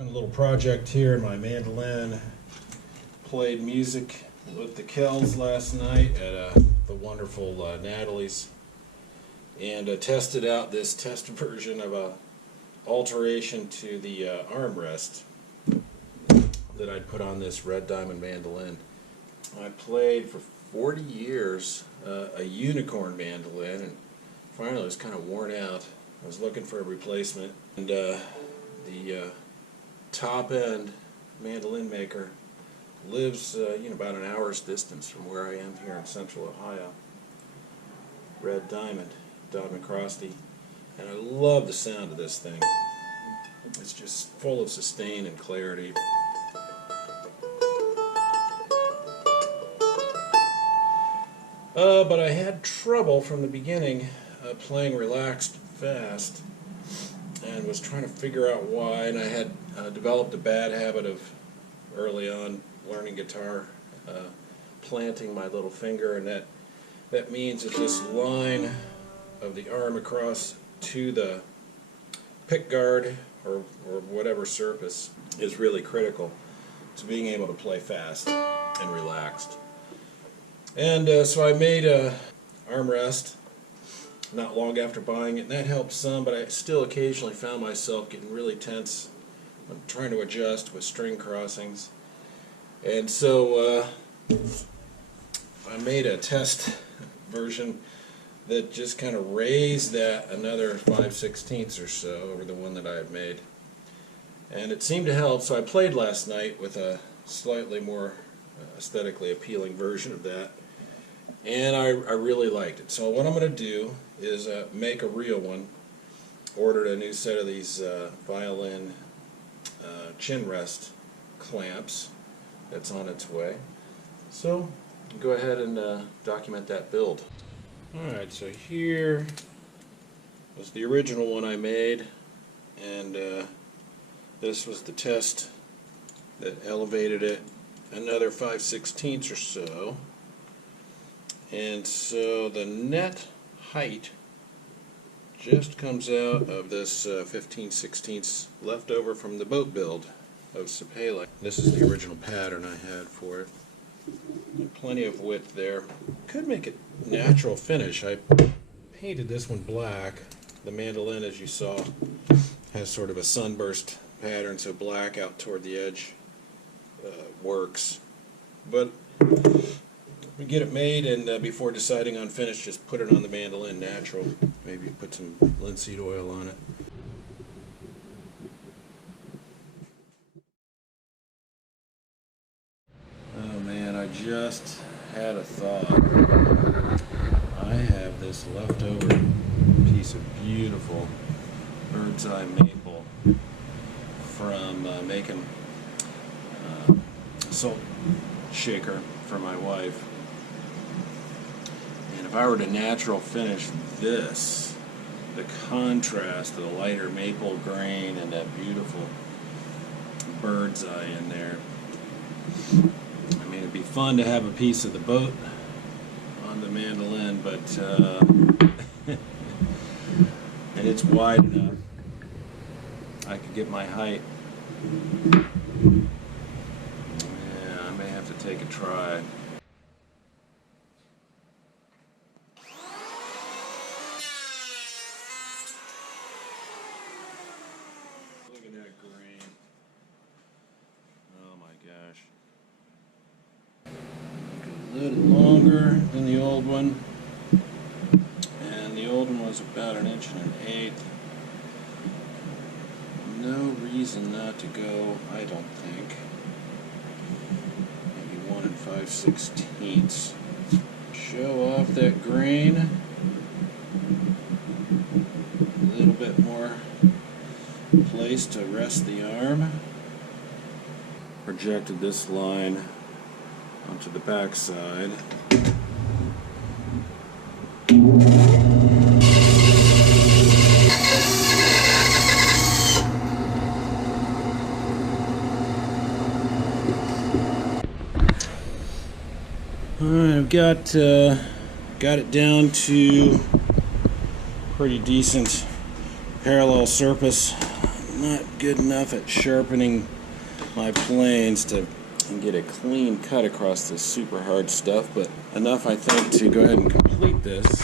A little project here in my mandolin. Played music with the Kells last night at the wonderful Natalie's, and tested out this test version of a alteration to the armrest that I'd put on this red diamond mandolin. I played for 40 years a unicorn mandolin, and finally it was kind of worn out. I was looking for a replacement, and the top end mandolin maker lives about an hour's distance from where I am here in central Ohio. Red diamond, diamond crosty, and I love the sound of this thing. It's just full of sustain and clarity. But I had trouble from the beginning playing relaxed fast, and was trying to figure out why, and I had developed a bad habit of early on learning guitar, planting my little finger, and that means that this line of the arm across to the pick guard or whatever surface is really critical to being able to play fast and relaxed. And so I made a armrest not long after buying it, and that helped some, but I still occasionally found myself getting really tense when trying to adjust with string crossings. And so I made a test version that just kind of raised that another 5/16 or so over the one that I had made. And it seemed to help, so I played last night with a slightly more aesthetically appealing version of that. And I really liked it. So what I'm going to do is make a real one. Ordered a new set of these violin chin rest clamps. That's on its way. So go ahead and document that build. Alright, so here was the original one I made, and this was the test that elevated it another 5/16 or so. And so the net height just comes out of this 15/16 left over from the boat build of Sapele. This is the original pattern I had for it. Plenty of width there. Could make it natural finish. I painted this one black. The mandolin, as you saw, has sort of a sunburst pattern, so black out toward the edge works. But we get it made, and before deciding on finish, just put it on the mandolin natural. Maybe put some linseed oil on it. Oh man, I just had a thought. I have this leftover piece of beautiful bird's eye maple from making a salt shaker for my wife. And if I were to natural finish this, the contrast of the lighter maple grain and that beautiful bird's eye in there, I mean, it'd be fun to have a piece of the boat on the mandolin, but and it's wide enough. I could get my height. Yeah, I may have to take a try. Look at that grain. Oh my gosh. A little longer than the old one, and the old one was about 1 1/8 inches. No reason not to go, I don't think. Maybe 1 5/16. Show off that grain. A little bit more place to rest the arm. Projected this line onto the back side. Alright, I've got it down to pretty decent parallel surface not good enough at sharpening my planes to get a clean cut across this super hard stuff, but enough, I think, to go ahead and complete this.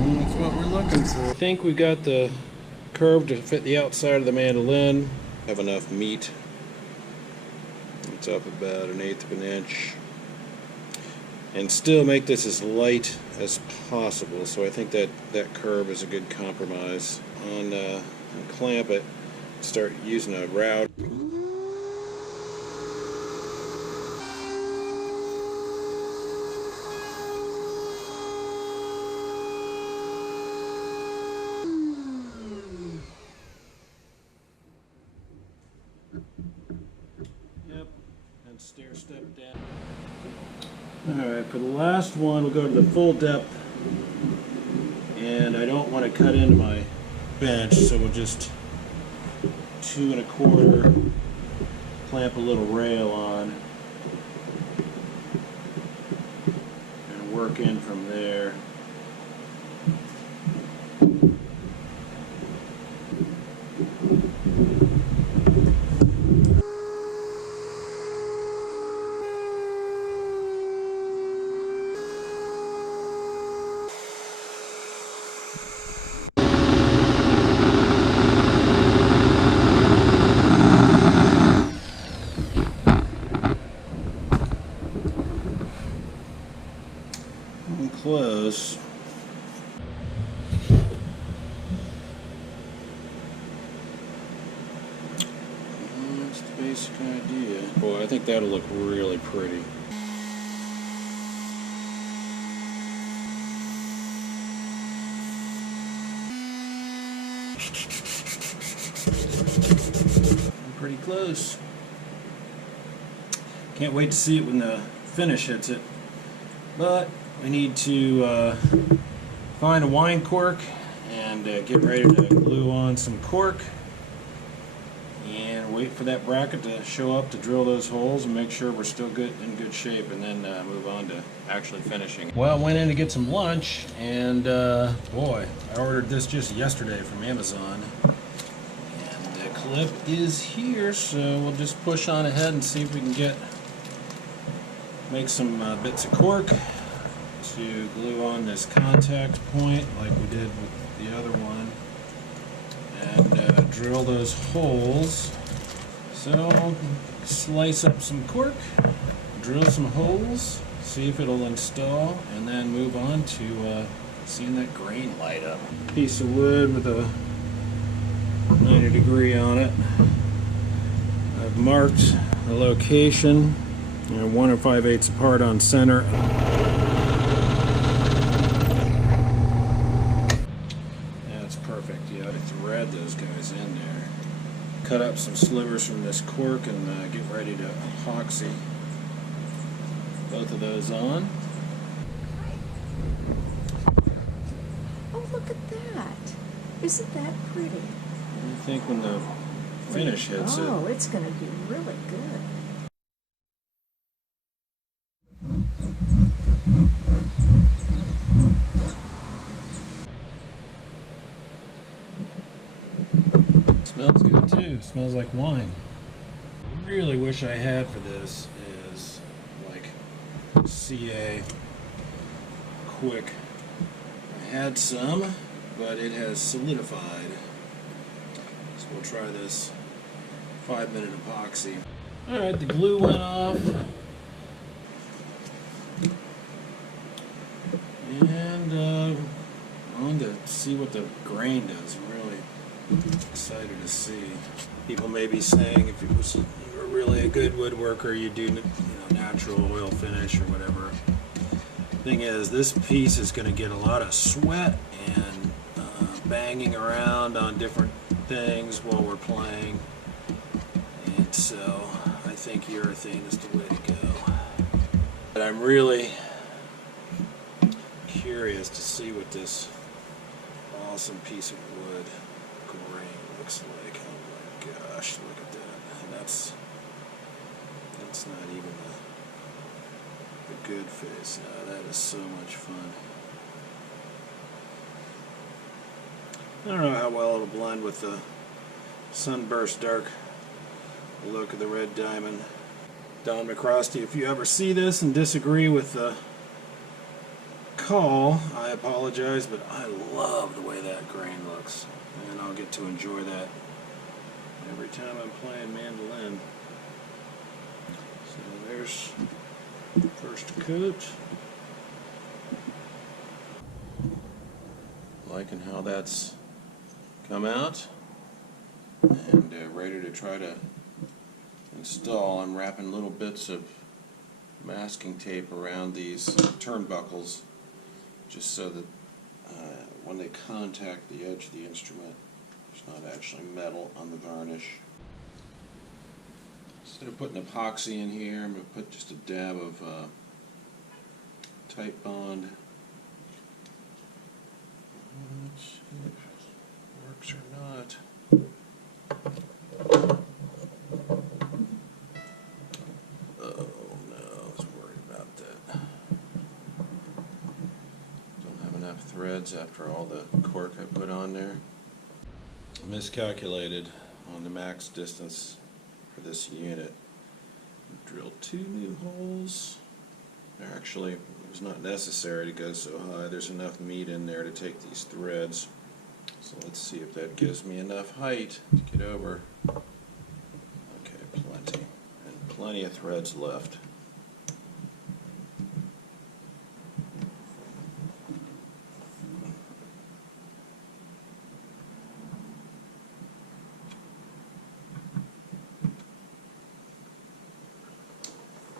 That's what we're looking for. I think we got the curve to fit the outside of the mandolin. Have enough meat. It's up about 1/8 of an inch. And still make this as light as possible. So I think that curve is a good compromise. And clamp it. Start using a router. Stair step down. Alright, for the last one we'll go to the full depth, and I don't want to cut into my bench, so we'll just 2 1/4, clamp a little rail on and work in from there. Close. That's the basic idea. Boy, I think that'll look really pretty. Pretty close. Can't wait to see it when the finish hits it. But we need to find a wine cork and get ready to glue on some cork and wait for that bracket to show up to drill those holes and make sure we're still in good shape, and then move on to actually finishing. Well, I went in to get some lunch, and boy, I ordered this just yesterday from Amazon, and the clip is here, so we'll just push on ahead and see if we can make some bits of cork to glue on this contact point like we did with the other one, and drill those holes. So slice up some cork, drill some holes, see if it'll install, and then move on to seeing that grain light up. Piece of wood with a 90-degree on it. I've marked the location, 1 5/8 apart on center. Thread those guys in there. Cut up some slivers from this cork and get ready to epoxy both of those on. Oh, look at that. Isn't that pretty? I think when the finish hits it. Oh, it's going to be really good. Smells good too. Smells like wine. Really wish I had for this is like CA quick. I had some, but it has solidified. So we'll try this 5-minute epoxy. Alright, the glue went off. And on to see what the grain does. I'm really excited to see. People may be saying if you were really a good woodworker, you do natural oil finish or whatever. Thing is, this piece is going to get a lot of sweat and banging around on different things while we're playing, and so I think urethane is the way to go. But I'm really curious to see what this awesome piece of wood grain looks like. Oh my gosh, look at that. And that's not even The good face. Oh, that is so much fun. I don't know how well it'll blend with the sunburst dark look of the red diamond. Don McCrosty, if you ever see this and disagree with the call, I apologize, but I love the way that grain looks, and I'll get to enjoy that every time I'm playing mandolin. So there's the first coat. Liking how that's come out, and ready to try to install. I'm wrapping little bits of masking tape around these turnbuckles just so that when they contact the edge of the instrument, there's not actually metal on the varnish. Instead of putting epoxy in here, I'm going to put just a dab of Tight Bond. Let's see if it works or not. Oh no, I was worried about that. Don't have enough threads after all the cork I put on there. I miscalculated on the max distance for this unit. Drilled 2 new holes. Actually, it was not necessary to go so high. There's enough meat in there to take these threads. So let's see if that gives me enough height to get over. Okay, plenty. And plenty of threads left.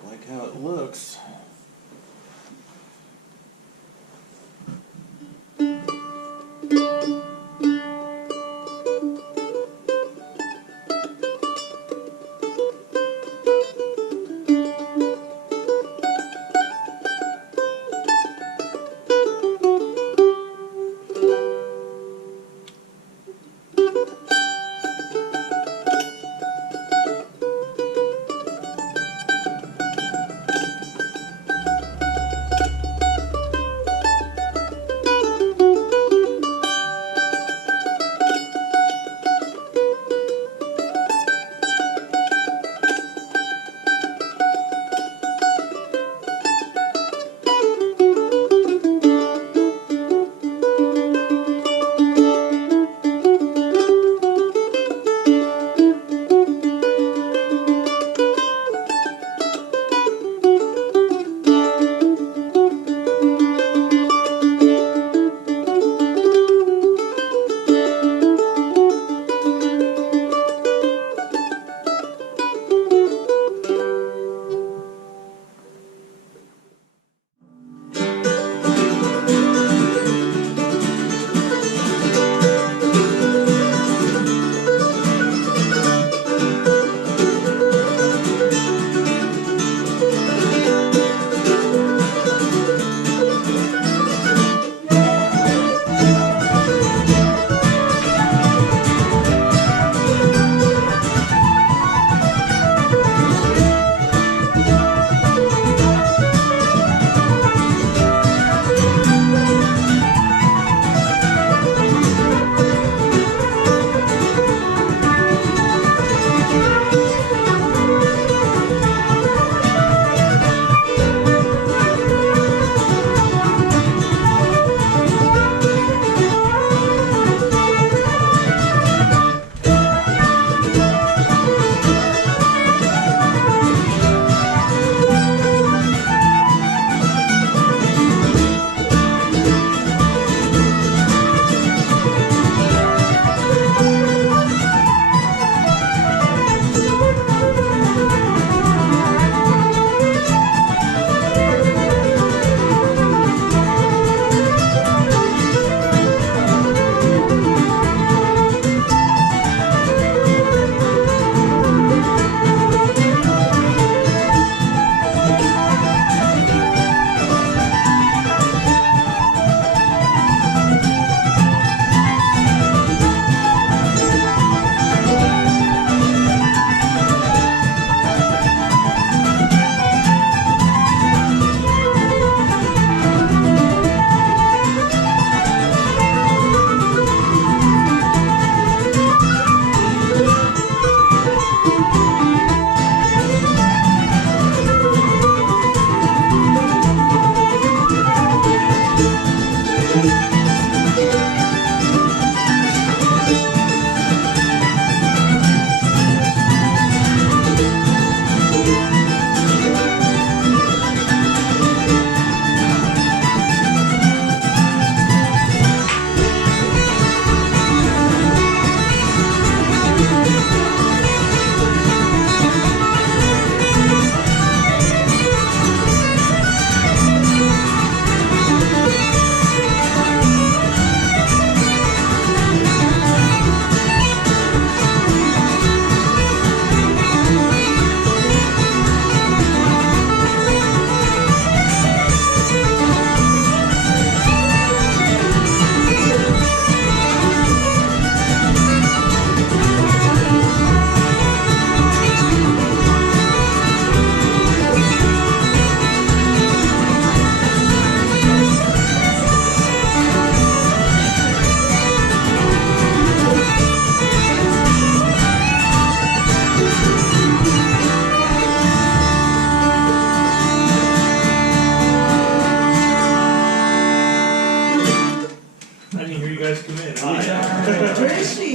Like how it looks. guys come in. Hi. Tracy,